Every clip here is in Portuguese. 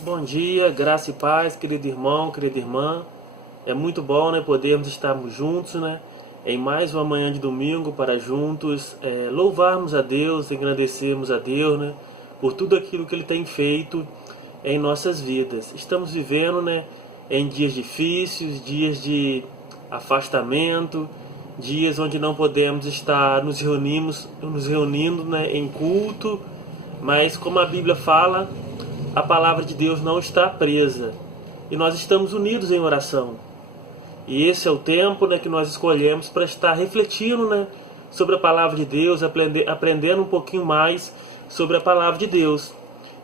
Bom dia, graça e paz, querido irmão, querida irmã. É muito bom, né, podermos estarmos juntos, né, em mais uma manhã de domingo para juntos louvarmos a Deus, agradecermos a Deus, né, por tudo aquilo que Ele tem feito em nossas vidas. Estamos vivendo, né, em dias difíceis, dias de afastamento, dias onde não podemos estar nos reunindo, né, em culto, mas como a Bíblia fala, a palavra de Deus não está presa e nós estamos unidos em oração. E esse é o tempo, né, que nós escolhemos para estar refletindo, né, sobre a palavra de Deus, aprendendo um pouquinho mais sobre a palavra de Deus.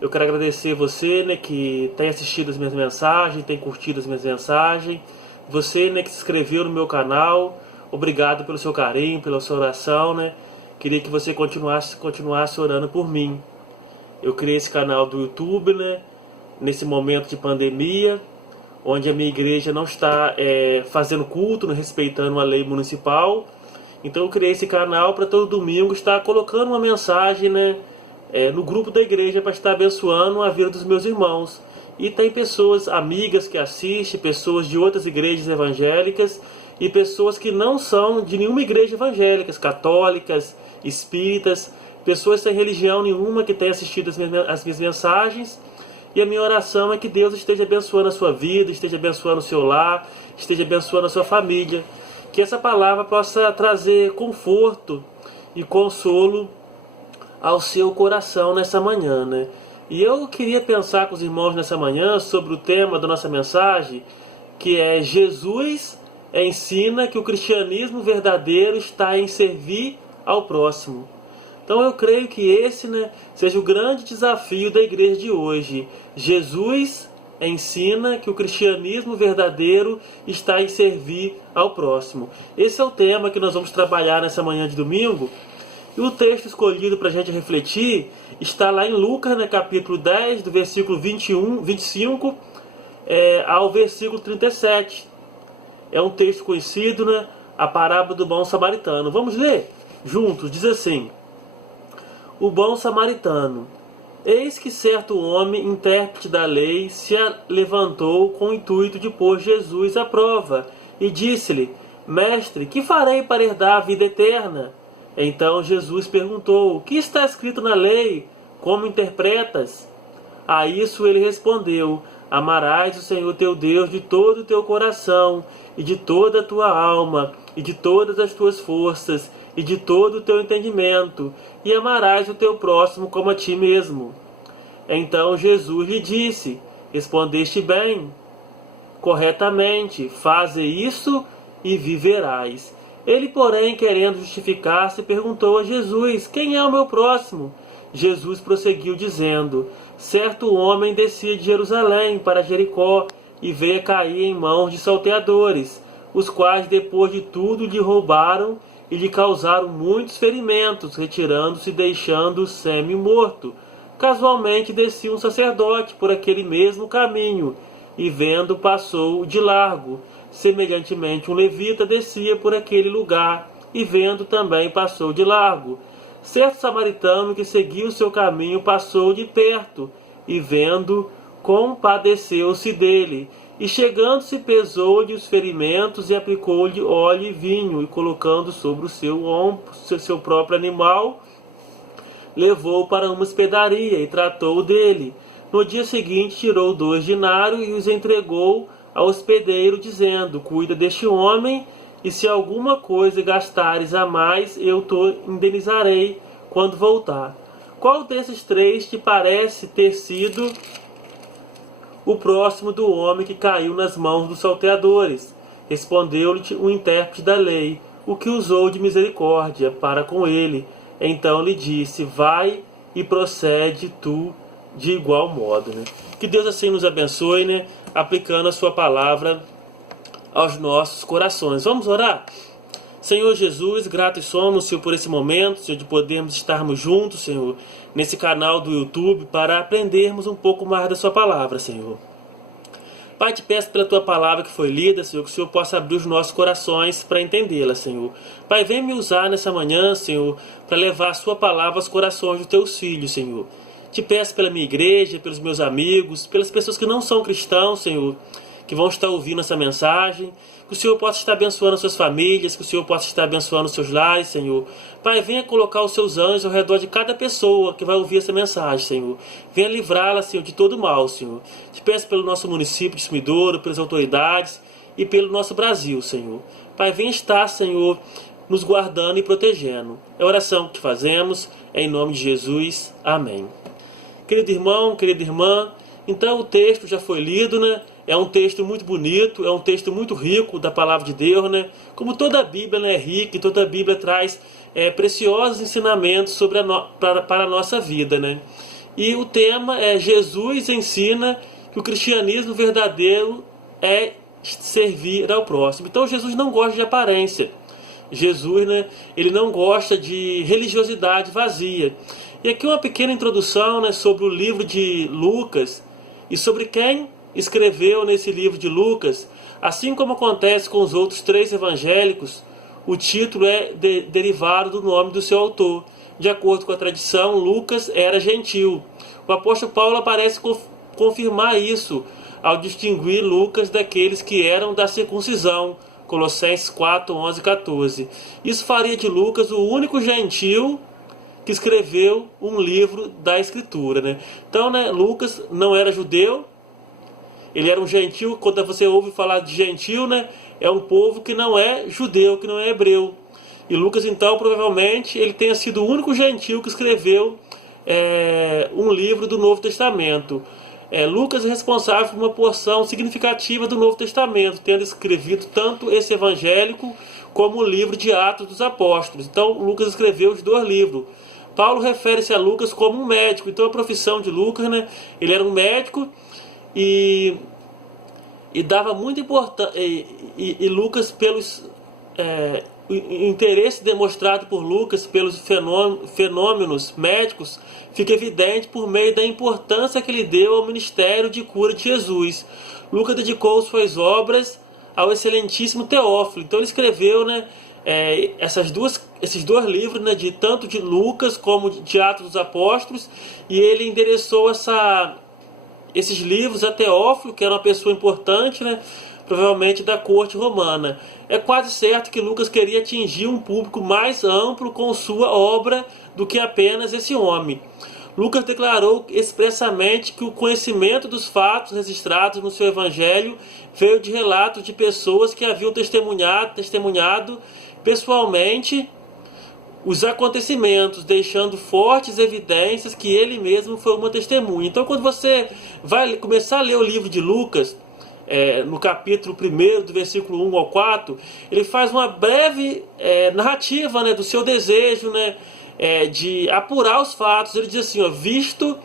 Eu quero agradecer você, né, que tem assistido as minhas mensagens, tem curtido as minhas mensagens. Você, né, que se inscreveu no meu canal. Obrigado pelo seu carinho, pela sua oração, né. Queria que você continuasse orando por mim. Eu criei esse canal do YouTube, né, nesse momento de pandemia, onde a minha igreja não está fazendo culto, né, respeitando a lei municipal. Então eu criei esse canal para todo domingo estar colocando uma mensagem, né, no grupo da igreja para estar abençoando a vida dos meus irmãos. E tem pessoas, amigas que assistem, pessoas de outras igrejas evangélicas e pessoas que não são de nenhuma igreja evangélica, católicas, espíritas, pessoas sem religião nenhuma que têm assistido as minhas mensagens. E a minha oração é que Deus esteja abençoando a sua vida, esteja abençoando o seu lar, esteja abençoando a sua família. Que essa palavra possa trazer conforto e consolo ao seu coração nessa manhã, né? E eu queria pensar com os irmãos nessa manhã sobre o tema da nossa mensagem, que é Jesus ensina que o cristianismo verdadeiro está em servir ao próximo. Então eu creio que esse, né, seja o grande desafio da igreja de hoje. Jesus ensina que o cristianismo verdadeiro está em servir ao próximo. Esse é o tema que nós vamos trabalhar nessa manhã de domingo. E o texto escolhido para a gente refletir está lá em Lucas, né, capítulo 10, do versículo 25 ao versículo 37. É um texto conhecido, né, a parábola do bom samaritano. Vamos ler juntos, diz assim: O bom samaritano. Eis que certo homem, intérprete da lei, se levantou com o intuito de pôr Jesus à prova, e disse-lhe: Mestre, que farei para herdar a vida eterna? Então Jesus perguntou: O que está escrito na lei? Como interpretas? A isso ele respondeu: Amarás o Senhor teu Deus de todo o teu coração, e de toda a tua alma, e de todas as tuas forças, e de todo o teu entendimento, e amarás o teu próximo como a ti mesmo. Então Jesus lhe disse: Respondeste bem, corretamente, faze isso e viverás. Ele, porém, querendo justificar-se, perguntou a Jesus: Quem é o meu próximo? Jesus prosseguiu dizendo: Certo homem descia de Jerusalém para Jericó e veio a cair em mãos de salteadores, os quais depois de tudo lhe roubaram e lhe causaram muitos ferimentos, retirando-se e deixando-o semi-morto. Casualmente descia um sacerdote por aquele mesmo caminho, e vendo passou de largo. Semelhantemente um levita descia por aquele lugar, e vendo também passou de largo. Certo samaritano que seguia o seu caminho passou de perto, e vendo, compadeceu-se dele, e chegando-se pesou-lhe os ferimentos e aplicou-lhe óleo e vinho, e colocando sobre o seu ombro seu próprio animal, levou-o para uma hospedaria e tratou dele. No dia seguinte tirou 2 dinários e os entregou ao hospedeiro, dizendo: Cuida deste homem, e se alguma coisa gastares a mais, eu te indenizarei quando voltar. Qual desses 3 te parece ter sido o próximo do homem que caiu nas mãos dos salteadores? Respondeu-lhe o intérprete da lei: O que usou de misericórdia para com ele. Então lhe disse: Vai e procede tu de igual modo, né? Que Deus assim nos abençoe, né, aplicando a sua palavra aos nossos corações. Vamos orar? Senhor Jesus, gratos somos, Senhor, por esse momento, Senhor, de podermos estarmos juntos, Senhor, nesse canal do YouTube, para aprendermos um pouco mais da sua palavra, Senhor. Pai, te peço pela tua palavra que foi lida, Senhor, que o Senhor possa abrir os nossos corações para entendê-la, Senhor. Pai, vem me usar nessa manhã, Senhor, para levar a sua palavra aos corações dos teus filhos, Senhor. Te peço pela minha igreja, pelos meus amigos, pelas pessoas que não são cristãos, Senhor, que vão estar ouvindo essa mensagem, que o Senhor possa estar abençoando as suas famílias, que o Senhor possa estar abençoando os seus lares, Senhor. Pai, venha colocar os seus anjos ao redor de cada pessoa que vai ouvir essa mensagem, Senhor. Venha livrá-la, Senhor, de todo mal, Senhor. Te peço pelo nosso município de Sumidouro, pelas autoridades e pelo nosso Brasil, Senhor. Pai, venha estar, Senhor, nos guardando e protegendo. É a oração que fazemos, em nome de Jesus. Amém. Querido irmão, querida irmã, então o texto já foi lido, né? É um texto muito bonito, é um texto muito rico da palavra de Deus, né? Como toda a Bíblia, né, é rica, e toda a Bíblia traz preciosos ensinamentos para a nossa vida, né? E o tema é: Jesus ensina que o cristianismo verdadeiro é servir ao próximo. Então Jesus não gosta de aparência. Jesus, né, ele não gosta de religiosidade vazia. E aqui uma pequena introdução, né, sobre o livro de Lucas e sobre quem escreveu nesse livro de Lucas. Assim como acontece com os outros 3 evangélicos, o título é derivado do nome do seu autor. De acordo com a tradição, Lucas era gentil. O apóstolo Paulo parece confirmar isso ao distinguir Lucas daqueles que eram da circuncisão. Colossenses 4, 11 e 14. Isso faria de Lucas o único gentil que escreveu um livro da Escritura, né? Então, né, Lucas não era judeu, ele era um gentil. Quando você ouve falar de gentil, né, é um povo que não é judeu, que não é hebreu. E Lucas, então, provavelmente, ele tenha sido o único gentil que escreveu um livro do Novo Testamento. Lucas é responsável por uma porção significativa do Novo Testamento, tendo escrevido tanto esse evangélico como o livro de Atos dos Apóstolos. Então, Lucas escreveu os 2 livros. Paulo refere-se a Lucas como um médico. Então, a profissão de Lucas, né, ele era um médico e dava muita importância. E Lucas, pelos o interesse demonstrado por Lucas pelos fenômenos médicos, fica evidente por meio da importância que ele deu ao ministério de cura de Jesus. Lucas dedicou suas obras ao excelentíssimo Teófilo. Então ele escreveu, né, esses 2 livros, né, tanto de Lucas como de Atos dos Apóstolos, e ele endereçou esses livros a Teófilo, que era uma pessoa importante, né, provavelmente da corte romana. É quase certo que Lucas queria atingir um público mais amplo com sua obra do que apenas esse homem. Lucas declarou expressamente que o conhecimento dos fatos registrados no seu evangelho veio de relatos de pessoas que haviam testemunhado pessoalmente os acontecimentos, deixando fortes evidências que ele mesmo foi uma testemunha. Então, quando você vai começar a ler o livro de Lucas, no capítulo 1, do versículo 1 ao 4, ele faz uma breve narrativa, né, do seu desejo, né, de apurar os fatos. Ele diz assim, ó: visto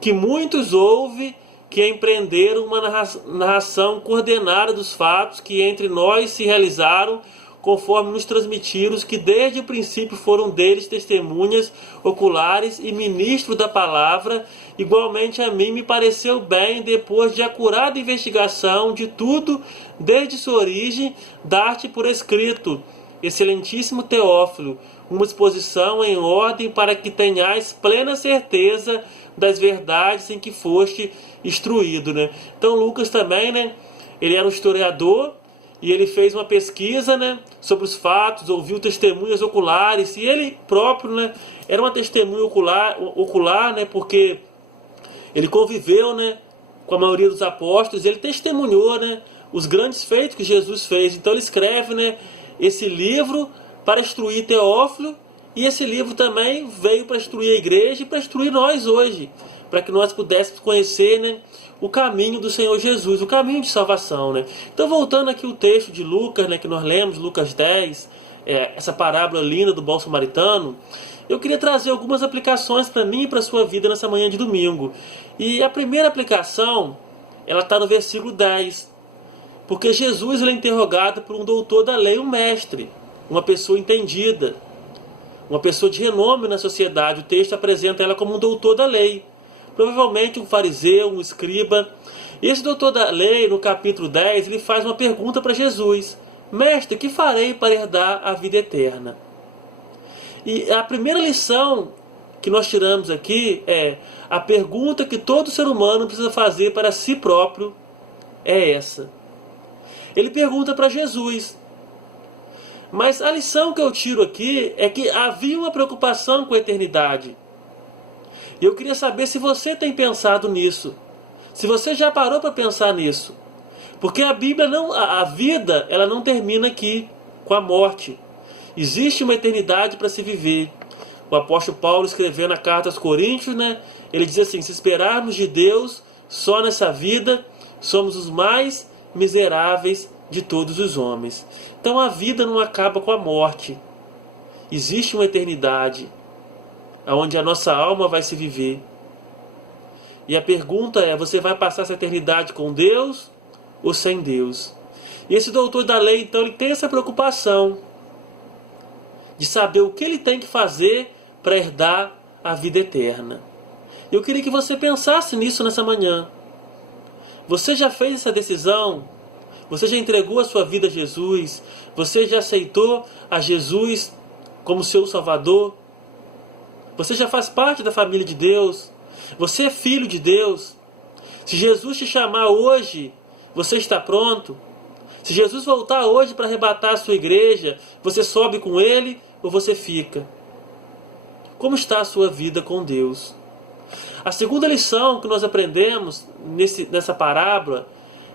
que muitos houve que empreenderam uma narração coordenada dos fatos que entre nós se realizaram, conforme nos transmitiram que desde o princípio foram deles testemunhas oculares e ministros da palavra. Igualmente a mim me pareceu bem, depois de acurada investigação de tudo desde sua origem, dar-te por escrito, excelentíssimo Teófilo, uma exposição em ordem para que tenhais plena certeza das verdades em que foste instruído, né? Então Lucas também, né, ele era um historiador, e ele fez uma pesquisa, né, sobre os fatos, ouviu testemunhas oculares, e ele próprio, né, era uma testemunha ocular, né, porque ele conviveu, né, com a maioria dos apóstolos, ele testemunhou, né, os grandes feitos que Jesus fez. Então ele escreve, né, esse livro para instruir Teófilo, e esse livro também veio para instruir a igreja e para instruir nós hoje, para que nós pudéssemos conhecer, né, o caminho do Senhor Jesus, o caminho de salvação, né? Então, voltando aqui o texto de Lucas, né, que nós lemos, Lucas 10, essa parábola linda do bom samaritano, eu queria trazer algumas aplicações para mim e para a sua vida nessa manhã de domingo. E a primeira aplicação, ela está no versículo 10, porque Jesus ele é interrogado por um doutor da lei, um mestre, uma pessoa entendida, uma pessoa de renome na sociedade. O texto apresenta ela como um doutor da lei, provavelmente um fariseu, um escriba. E esse doutor da lei, no capítulo 10, ele faz uma pergunta para Jesus: mestre, que farei para herdar a vida eterna? E a primeira lição que nós tiramos aqui é: a pergunta que todo ser humano precisa fazer para si próprio é essa. Ele pergunta para Jesus. Mas a lição que eu tiro aqui é que havia uma preocupação com a eternidade. E eu queria saber se você tem pensado nisso. Se você já parou para pensar nisso. Porque a Bíblia não, a vida, ela não termina aqui com a morte. Existe uma eternidade para se viver. O apóstolo Paulo, escrevendo a carta aos Coríntios, ele diz assim: se esperarmos de Deus só nessa vida, somos os mais miseráveis de todos os homens. Então a vida não acaba com a morte. Existe uma eternidade onde a nossa alma vai se viver. E a pergunta é: você vai passar essa eternidade com Deus ou sem Deus? E esse doutor da lei, então, ele tem essa preocupação de saber o que ele tem que fazer para herdar a vida eterna. Eu queria que você pensasse nisso nessa manhã. Você já fez essa decisão? Você já entregou a sua vida a Jesus? Você já aceitou a Jesus como seu Salvador? Você já faz parte da família de Deus? Você é filho de Deus? Se Jesus te chamar hoje, você está pronto? Se Jesus voltar hoje para arrebatar a sua igreja, você sobe com Ele ou você fica? Como está a sua vida com Deus? A segunda lição que nós aprendemos nessa parábola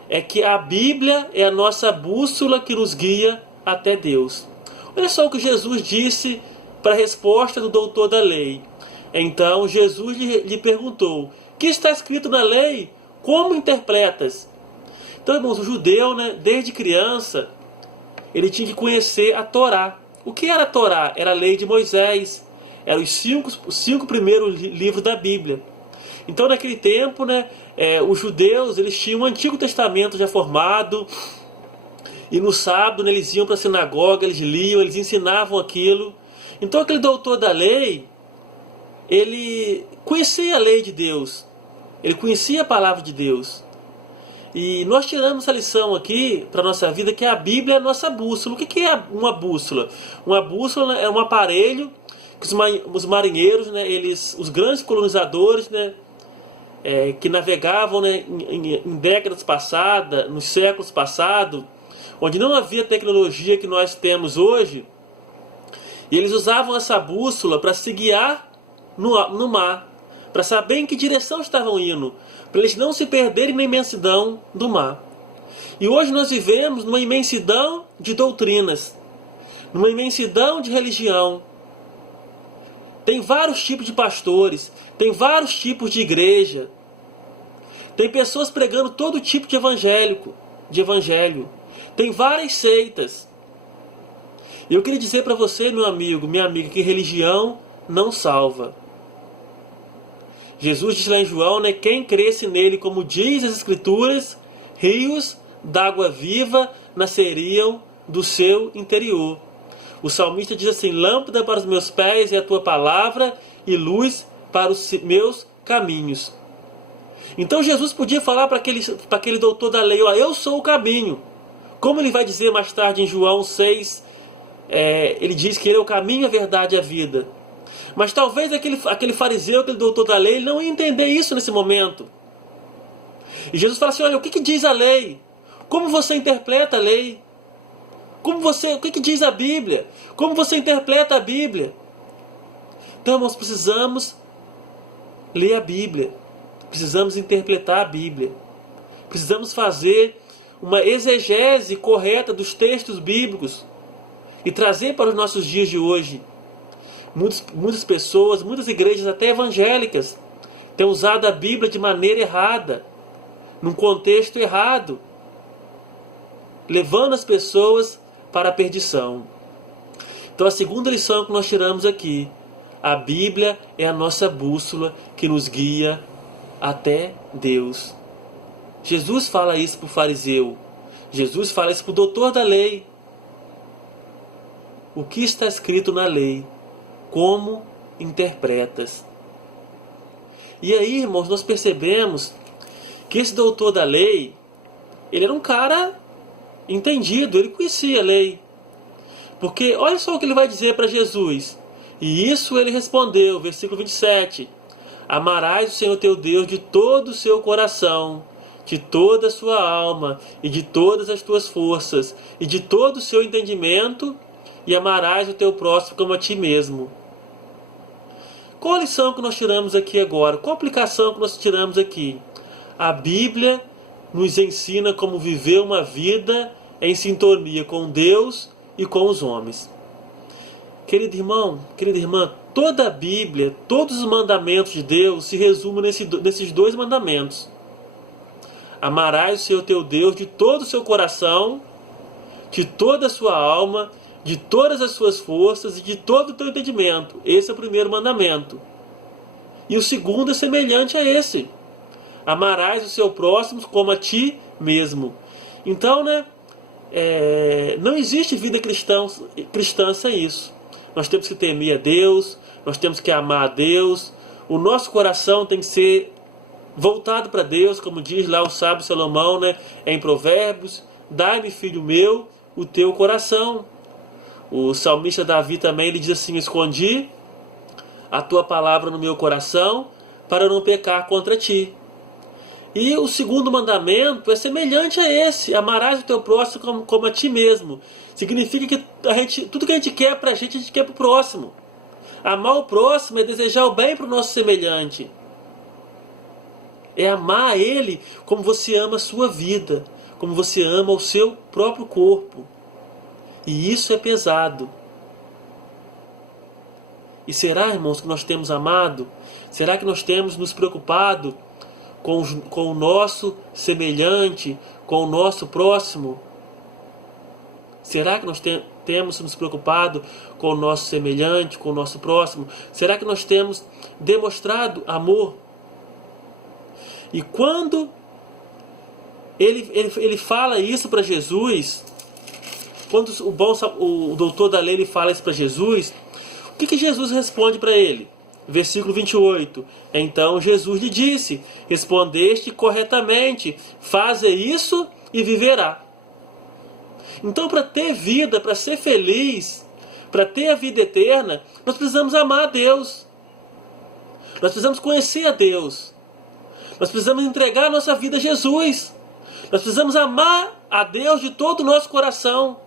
é que a Bíblia é a nossa bússola que nos guia até Deus. Olha só o que Jesus disse para a resposta do doutor da lei. Então Jesus lhe perguntou: o que está escrito na lei? Como interpretas? Então, irmãos, o judeu, desde criança, ele tinha que conhecer a Torá. O que era a Torá? Era a lei de Moisés. Eram os cinco primeiros livros da Bíblia. Então, naquele tempo, os judeus, eles tinham o Antigo Testamento já formado. E no sábado, eles iam para a sinagoga, eles liam, eles ensinavam aquilo. Então, aquele doutor da lei, ele conhecia a lei de Deus. Ele conhecia a palavra de Deus. E nós tiramos essa lição aqui para a nossa vida, que a Bíblia é a nossa bússola. O que é uma bússola? Uma bússola é um aparelho que os marinheiros, os grandes colonizadores, que navegavam em décadas passadas, nos séculos passados, onde não havia tecnologia que nós temos hoje, e eles usavam essa bússola para se guiar no mar, para saber em que direção estavam indo, para eles não se perderem na imensidão do mar. E hoje nós vivemos numa imensidão de doutrinas, numa imensidão de religião. Tem vários tipos de pastores, tem vários tipos de igreja, tem pessoas pregando todo tipo de evangelho, tem várias seitas. E eu queria dizer para você, meu amigo, minha amiga, que religião não salva. Jesus diz lá em João, quem cresce nele, como diz as Escrituras, rios d'água viva nasceriam do seu interior. O salmista diz assim: lâmpada para os meus pés é a tua palavra e luz para os meus caminhos. Então Jesus podia falar para aquele doutor da lei: eu sou o caminho. Como ele vai dizer mais tarde em João 6, ele diz que ele é o caminho, a verdade e a vida. Mas talvez aquele fariseu, aquele doutor da lei, ele não ia entender isso nesse momento. E Jesus fala assim: olha, o que diz a lei? Como você interpreta a lei? O que diz a Bíblia? Como você interpreta a Bíblia? Então, nós precisamos ler a Bíblia. Precisamos interpretar a Bíblia. Precisamos fazer uma exegese correta dos textos bíblicos e trazer para os nossos dias de hoje. Muitas pessoas, muitas igrejas até evangélicas, têm usado a Bíblia de maneira errada, num contexto errado, levando as pessoas para a perdição. Então a segunda lição que nós tiramos aqui: a Bíblia é a nossa bússola que nos guia até Deus. Jesus fala isso para o fariseu. Jesus fala isso para o doutor da lei. O que está escrito na lei? Como interpretas? E aí, irmãos, nós percebemos que esse doutor da lei, ele era um cara entendido, ele conhecia a lei. Porque olha só o que ele vai dizer para Jesus: E isso ele respondeu, versículo 27. Amarás o Senhor teu Deus de todo o seu coração, de toda a sua alma, e de todas as tuas forças, e de todo o seu entendimento, e amarás o teu próximo como a ti mesmo. Qual a lição que nós tiramos aqui agora? Qual a aplicação que nós tiramos aqui? A Bíblia nos ensina como viver uma vida em sintonia com Deus e com os homens. Querido irmão, querida irmã, toda a Bíblia, todos os mandamentos de Deus se resumem nesses dois mandamentos. Amarás o Senhor teu Deus de todo o seu coração, de toda a sua alma, de todas as suas forças e de todo o teu entendimento. Esse é o primeiro mandamento. E o segundo é semelhante a esse. Amarás o seu próximo como a ti mesmo. Então, não existe vida cristã sem isso. Nós temos que temer a Deus, nós temos que amar a Deus. O nosso coração tem que ser voltado para Deus, como diz lá o sábio Salomão, em Provérbios. Dai-me, filho meu, o teu coração. O salmista Davi também ele diz assim: escondi a tua palavra no meu coração para não pecar contra ti. E o segundo mandamento é semelhante a esse: amarás o teu próximo como a ti mesmo. Significa que tudo que a gente quer para a gente quer para o próximo. Amar o próximo é desejar o bem para o nosso semelhante. É amar a ele como você ama a sua vida, como você ama o seu próprio corpo. E isso é pesado. E será, irmãos, que nós temos amado? Será que nós temos nos preocupado com o nosso semelhante, com o nosso próximo? Será que nós temos nos preocupado com o nosso semelhante, com o nosso próximo? Será que nós temos demonstrado amor? E quando ele fala isso para Jesus, quando o doutor da lei ele fala isso para Jesus, o que Jesus responde para ele? Versículo 28. Então Jesus lhe disse: respondeste corretamente, faze isso e viverá. Então, para ter vida, para ser feliz, para ter a vida eterna, nós precisamos amar a Deus. Nós precisamos conhecer a Deus. Nós precisamos entregar a nossa vida a Jesus. Nós precisamos amar a Deus de todo o nosso coração.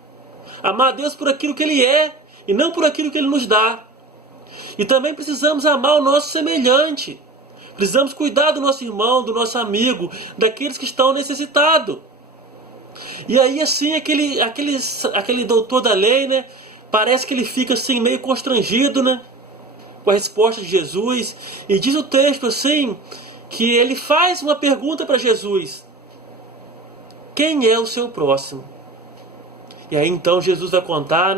Amar a Deus por aquilo que Ele é e não por aquilo que Ele nos dá. E também precisamos amar o nosso semelhante. Precisamos cuidar do nosso irmão, do nosso amigo, daqueles que estão necessitados. E aí assim, aquele doutor da lei, parece que ele fica assim meio constrangido, com a resposta de Jesus. E diz o texto assim, que ele faz uma pergunta para Jesus: quem é o seu próximo? E aí então Jesus vai contar,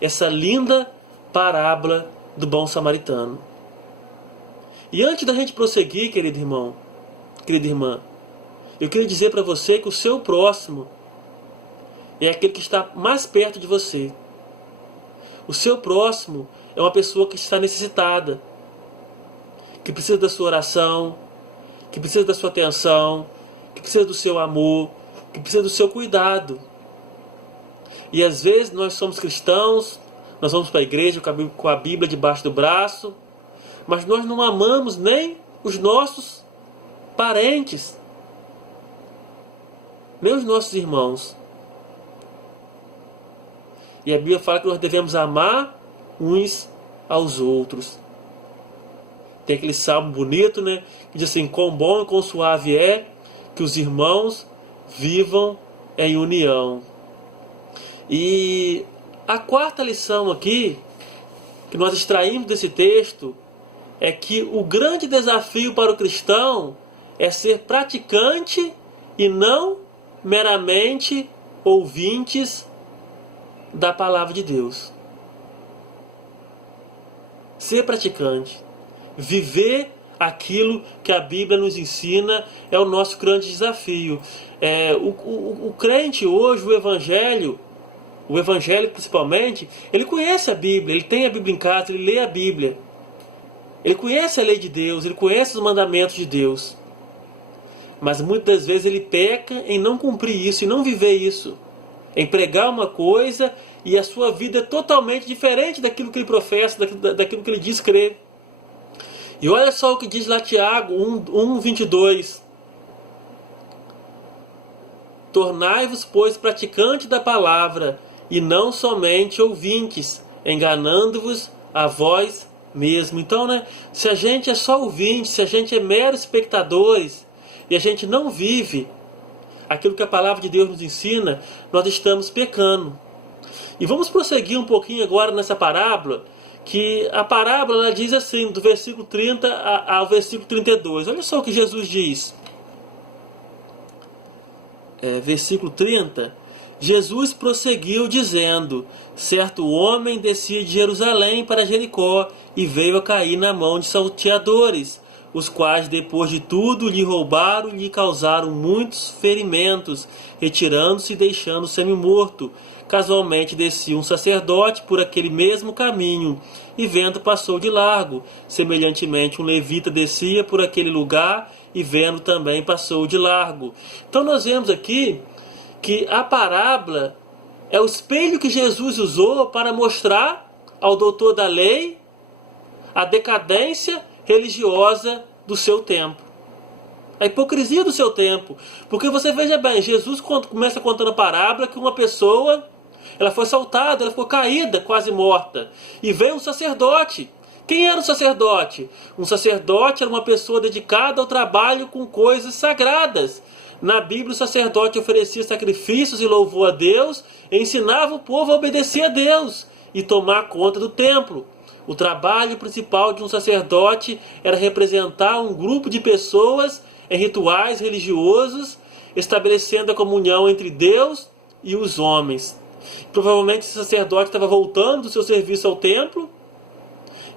essa linda parábola do bom samaritano. E antes da gente prosseguir, querido irmão, querida irmã, eu queria dizer para você que o seu próximo é aquele que está mais perto de você. O seu próximo é uma pessoa que está necessitada, que precisa da sua oração, que precisa da sua atenção, que precisa do seu amor, que precisa do seu cuidado. E às vezes nós somos cristãos, nós vamos para a igreja com a Bíblia debaixo do braço, mas nós não amamos nem os nossos parentes, nem os nossos irmãos. E a Bíblia fala que nós devemos amar uns aos outros. Tem aquele salmo bonito, que diz assim: quão bom e quão suave é que os irmãos vivam em união. E a quarta lição aqui, que nós extraímos desse texto, é que o grande desafio para o cristão é ser praticante e não meramente ouvintes da palavra de Deus. Ser praticante, viver aquilo que a Bíblia nos ensina é o nosso grande desafio. O crente hoje, o evangélico principalmente, ele conhece a Bíblia, ele tem a Bíblia em casa, ele lê a Bíblia. Ele conhece a lei de Deus, ele conhece os mandamentos de Deus. Mas muitas vezes ele peca em não cumprir isso, em não viver isso. em pregar uma coisa e a sua vida é totalmente diferente daquilo que ele professa, daquilo que ele diz crer. E olha só o que diz lá Tiago 1:22. Tornai-vos, pois, praticantes da palavra, e não somente ouvintes, enganando-vos a vós mesmo. Então, né, se a gente é só ouvinte, se a gente é mero espectadores, e a gente não vive aquilo que a palavra de Deus nos ensina, nós estamos pecando. E vamos prosseguir um pouquinho agora nessa parábola, que a parábola ela diz assim, do versículo 30 ao versículo 32. Olha só o que Jesus diz. Versículo 30. Jesus prosseguiu dizendo: certo homem descia de Jerusalém para Jericó e veio a cair na mão de salteadores, os quais depois de tudo lhe roubaram e lhe causaram muitos ferimentos, retirando-se e deixando semi-morto. Casualmente descia um sacerdote por aquele mesmo caminho, e vendo passou de largo. Semelhantemente um levita descia por aquele lugar, e vendo também passou de largo. Então nós vemos aqui que a parábola é o espelho que Jesus usou para mostrar ao doutor da lei a decadência religiosa do seu tempo. A hipocrisia do seu tempo. Porque você veja bem, Jesus começa contando a parábola que uma pessoa, ela foi assaltada, ela ficou caída, quase morta. E veio um sacerdote. Quem era o sacerdote? Um sacerdote era uma pessoa dedicada ao trabalho com coisas sagradas. Na Bíblia, o sacerdote oferecia sacrifícios e louvor a Deus, e ensinava o povo a obedecer a Deus e tomar conta do templo. O trabalho principal de um sacerdote era representar um grupo de pessoas em rituais religiosos, estabelecendo a comunhão entre Deus e os homens. Provavelmente esse sacerdote estava voltando do seu serviço ao templo,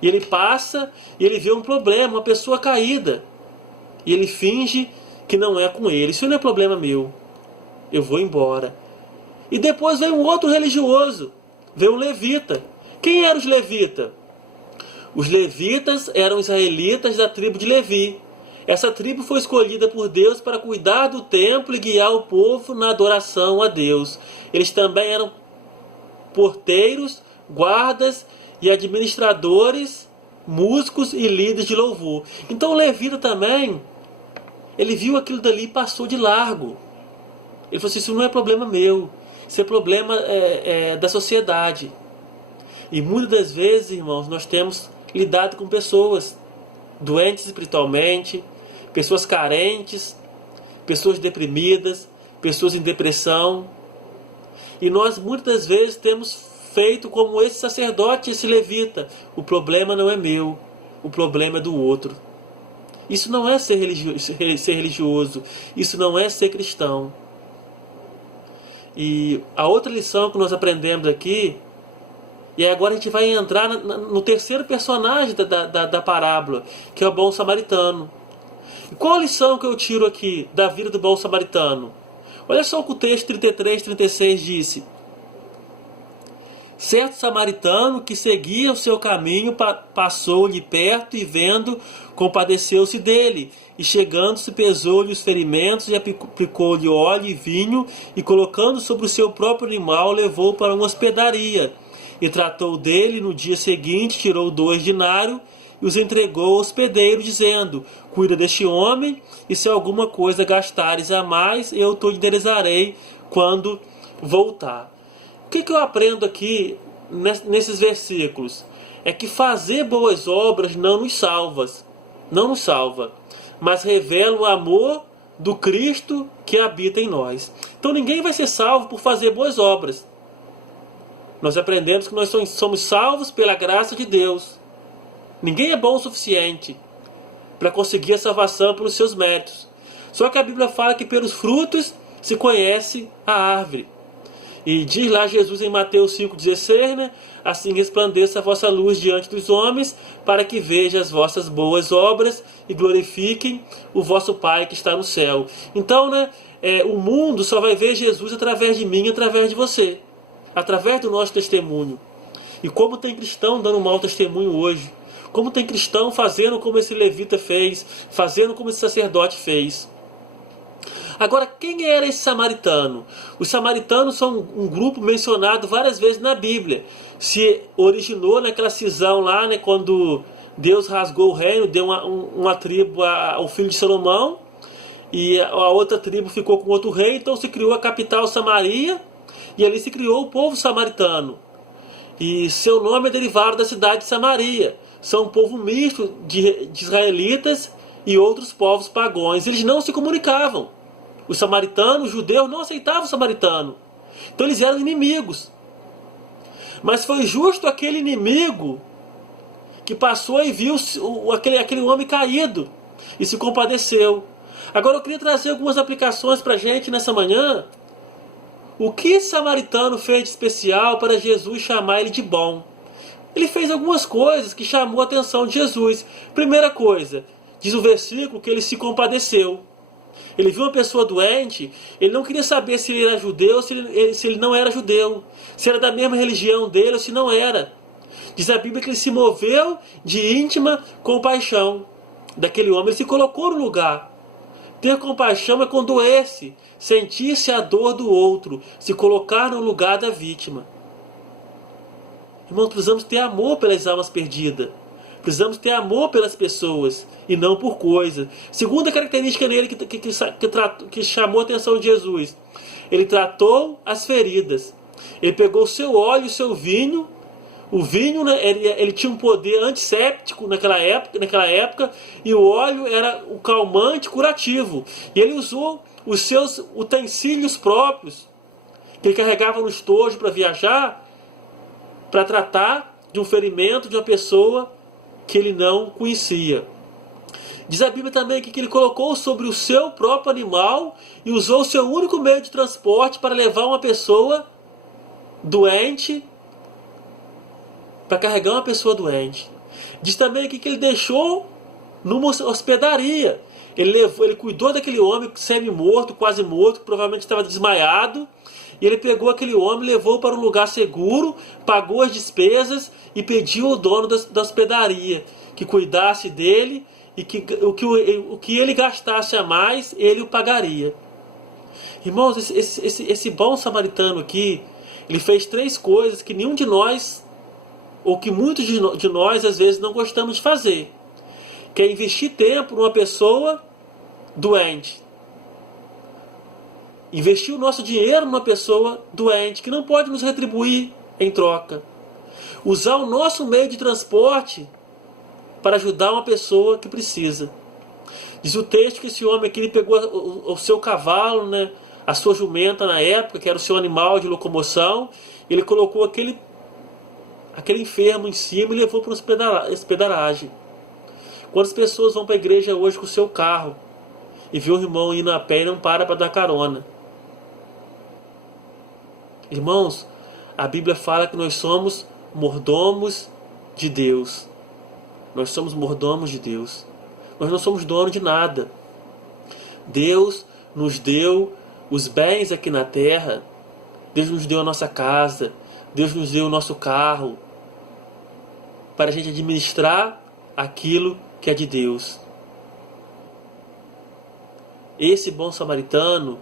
e ele passa e ele vê um problema, uma pessoa caída. E ele finge que não é com ele. Isso não é problema meu. Eu vou embora. E depois vem um outro religioso. Vem um levita. Quem eram os levitas? Os levitas eram israelitas da tribo de Levi. Essa tribo foi escolhida por Deus para cuidar do templo e guiar o povo na adoração a Deus. Eles também eram porteiros, guardas e administradores, músicos e líderes de louvor. Então o levita também, ele viu aquilo dali e passou de largo. Ele falou assim, isso não é problema meu, isso é problema da sociedade. E muitas das vezes, irmãos, nós temos lidado com pessoas doentes espiritualmente, pessoas carentes, pessoas deprimidas, pessoas em depressão. E nós muitas das vezes temos feito como esse sacerdote, esse levita. O problema não é meu, o problema é do outro. Isso não é ser religioso, isso não é ser cristão. E a outra lição que nós aprendemos aqui, e agora a gente vai entrar no terceiro personagem da parábola, que é o bom samaritano. E qual a lição que eu tiro aqui da vida do bom samaritano? Olha só o que o texto 33, 36 disse. Certo samaritano que seguia o seu caminho passou-lhe perto e vendo, compadeceu-se dele. E chegando-se pesou-lhe os ferimentos e aplicou-lhe óleo e vinho e colocando sobre o seu próprio animal levou para uma hospedaria. E tratou dele no dia seguinte, tirou 2 denários e os entregou ao hospedeiro dizendo, cuida deste homem e se alguma coisa gastares a mais eu te enderezarei quando voltar. O que eu aprendo aqui nesses versículos? É que fazer boas obras não nos salva, mas revela o amor do Cristo que habita em nós. Então ninguém vai ser salvo por fazer boas obras. Nós aprendemos que nós somos salvos pela graça de Deus. Ninguém é bom o suficiente para conseguir a salvação pelos seus méritos. Só que a Bíblia fala que pelos frutos se conhece a árvore. E diz lá Jesus em Mateus 5,16, né? Assim resplandeça a vossa luz diante dos homens, para que vejam as vossas boas obras e glorifiquem o vosso Pai que está no céu. Então, né? O mundo só vai ver Jesus através de mim, através de você. Através do nosso testemunho. E como tem cristão dando mau testemunho hoje. Como tem cristão fazendo como esse levita fez, fazendo como esse sacerdote fez. Agora, quem era esse samaritano? Os samaritanos são um grupo mencionado várias vezes na Bíblia. Se originou naquela cisão lá, né, quando Deus rasgou o reino, deu uma tribo ao filho de Salomão, e a outra tribo ficou com outro rei, então se criou a capital Samaria, e ali se criou o povo samaritano. E seu nome é derivado da cidade de Samaria. São um povo misto de israelitas e outros povos pagãos. Eles não se comunicavam. Os samaritanos, os judeus, não aceitavam o samaritano. Então eles eram inimigos. Mas foi justo aquele inimigo que passou e viu aquele homem caído e se compadeceu. Agora eu queria trazer algumas aplicações para a gente nessa manhã. O que esse samaritano fez de especial para Jesus chamar ele de bom? Ele fez algumas coisas que chamou a atenção de Jesus. Primeira coisa, diz o versículo que ele se compadeceu. Ele viu uma pessoa doente, ele não queria saber se ele era judeu ou se ele não era judeu, se era da mesma religião dele ou se não era. Diz a Bíblia que ele se moveu de íntima compaixão daquele homem, ele se colocou no lugar. Ter compaixão é condoer-se, sentir-se a dor do outro, se colocar no lugar da vítima. Irmãos, precisamos ter amor pelas almas perdidas. Precisamos ter amor pelas pessoas e não por coisas. Segunda característica nele que chamou a atenção de Jesus. Ele tratou as feridas. Ele pegou o seu óleo e o seu vinho. O vinho, né, ele tinha um poder antisséptico naquela época, e o óleo era o calmante curativo. E ele usou os seus utensílios próprios, que ele carregava no estojo para viajar, para tratar de um ferimento de uma pessoa que ele não conhecia. Diz a Bíblia também que ele colocou sobre o seu próprio animal e usou o seu único meio de transporte para levar uma pessoa doente, para carregar uma pessoa doente. Diz também aqui que ele deixou numa hospedaria. Ele cuidou daquele homem semi-morto, quase morto, que provavelmente estava desmaiado. E ele pegou aquele homem, levou para um lugar seguro, pagou as despesas e pediu ao dono da hospedaria que cuidasse dele e que o que ele gastasse a mais, ele o pagaria. Irmãos, esse bom samaritano aqui, ele fez 3 coisas que nenhum de nós, ou que muitos de nós às vezes não gostamos de fazer, que é investir tempo numa pessoa doente, investir o nosso dinheiro numa pessoa doente que não pode nos retribuir em troca, usar o nosso meio de transporte para ajudar uma pessoa que precisa. Diz o texto que esse homem aqui, ele pegou o seu cavalo, né, a sua jumenta na época, que era o seu animal de locomoção, ele colocou aquele enfermo em cima e levou para uma hospedagem. Quantas pessoas vão para a igreja hoje com o seu carro e vê um irmão indo a pé e não para dar carona? Irmãos, a Bíblia fala que nós somos mordomos de Deus. Nós somos mordomos de Deus. Nós não somos donos de nada. Deus nos deu os bens aqui na terra. Deus nos deu a nossa casa. Deus nos deu o nosso carro, para a gente administrar aquilo que é de Deus. Esse bom samaritano,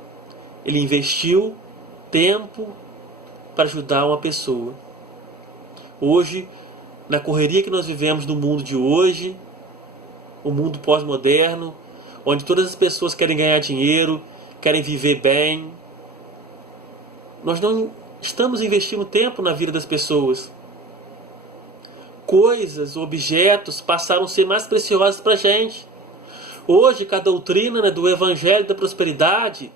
ele investiu tempo para ajudar uma pessoa. Hoje, na correria que nós vivemos no mundo de hoje, o mundo pós-moderno, onde todas as pessoas querem ganhar dinheiro, querem viver bem, nós não estamos investindo tempo na vida das pessoas. Coisas, objetos passaram a ser mais preciosas para a gente. Hoje, com a doutrina, né, do Evangelho da Prosperidade,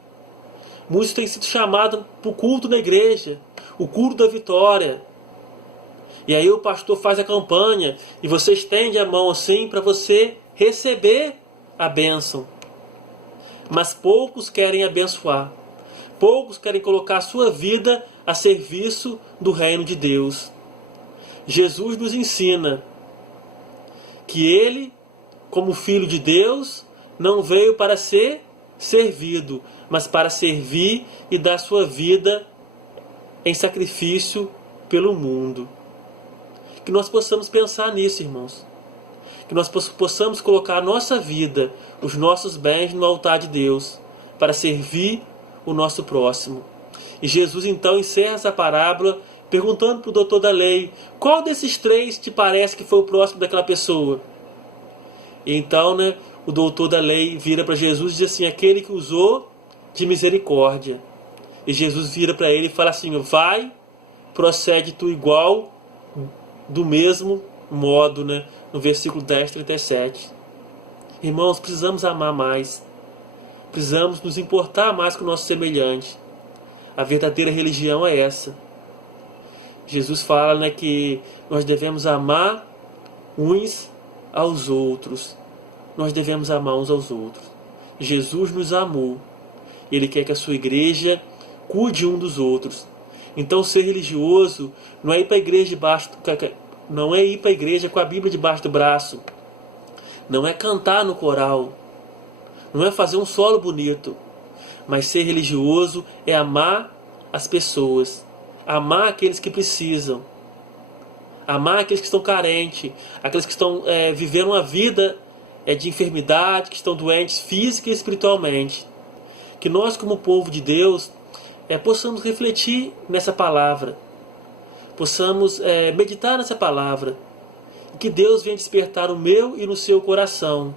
muitos têm sido chamados para o culto na igreja, o culto da vitória. E aí o pastor faz a campanha e você estende a mão assim para você receber a bênção. Mas poucos querem abençoar. Poucos querem colocar a sua vida a serviço do reino de Deus. Jesus nos ensina que Ele, como Filho de Deus, não veio para ser servido, mas para servir e dar sua vida em sacrifício pelo mundo. Que nós possamos pensar nisso, irmãos. Que nós possamos colocar a nossa vida, os nossos bens no altar de Deus, para servir o nosso próximo. E Jesus então encerra essa parábola perguntando para o doutor da lei: qual desses três te parece que foi o próximo daquela pessoa? E então, o doutor da lei vira para Jesus e diz assim: aquele que usou de misericórdia. E Jesus vira para ele e fala assim: vai, procede tu igual, do mesmo modo, no versículo 10, 37. Irmãos, precisamos amar mais. Precisamos nos importar mais com o nosso semelhante. A verdadeira religião é essa. Jesus fala, que nós devemos amar uns aos outros. Nós devemos amar uns aos outros. Jesus nos amou. Ele quer que a sua igreja cuide um dos outros. Então, ser religioso não é ir para a igreja não é ir para a igreja com a Bíblia debaixo do braço. Não é cantar no coral. Não é fazer um solo bonito. Mas ser religioso é amar as pessoas. Amar aqueles que precisam. Amar aqueles que estão carentes. Aqueles que estão vivendo uma vida de enfermidade, que estão doentes física e espiritualmente. Que nós, como povo de Deus, possamos refletir nessa palavra. Possamos meditar nessa palavra. Que Deus venha despertar no meu e no seu coração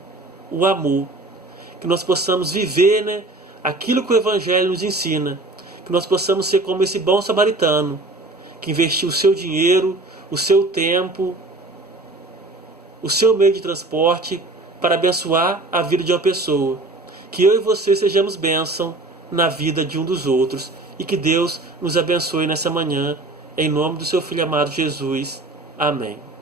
o amor. Que nós possamos viver aquilo que o Evangelho nos ensina. Que nós possamos ser como esse bom samaritano, que investiu o seu dinheiro, o seu tempo, o seu meio de transporte para abençoar a vida de uma pessoa. Que eu e você sejamos bênção na vida de um dos outros. E que Deus nos abençoe nessa manhã, em nome do seu Filho amado Jesus. Amém.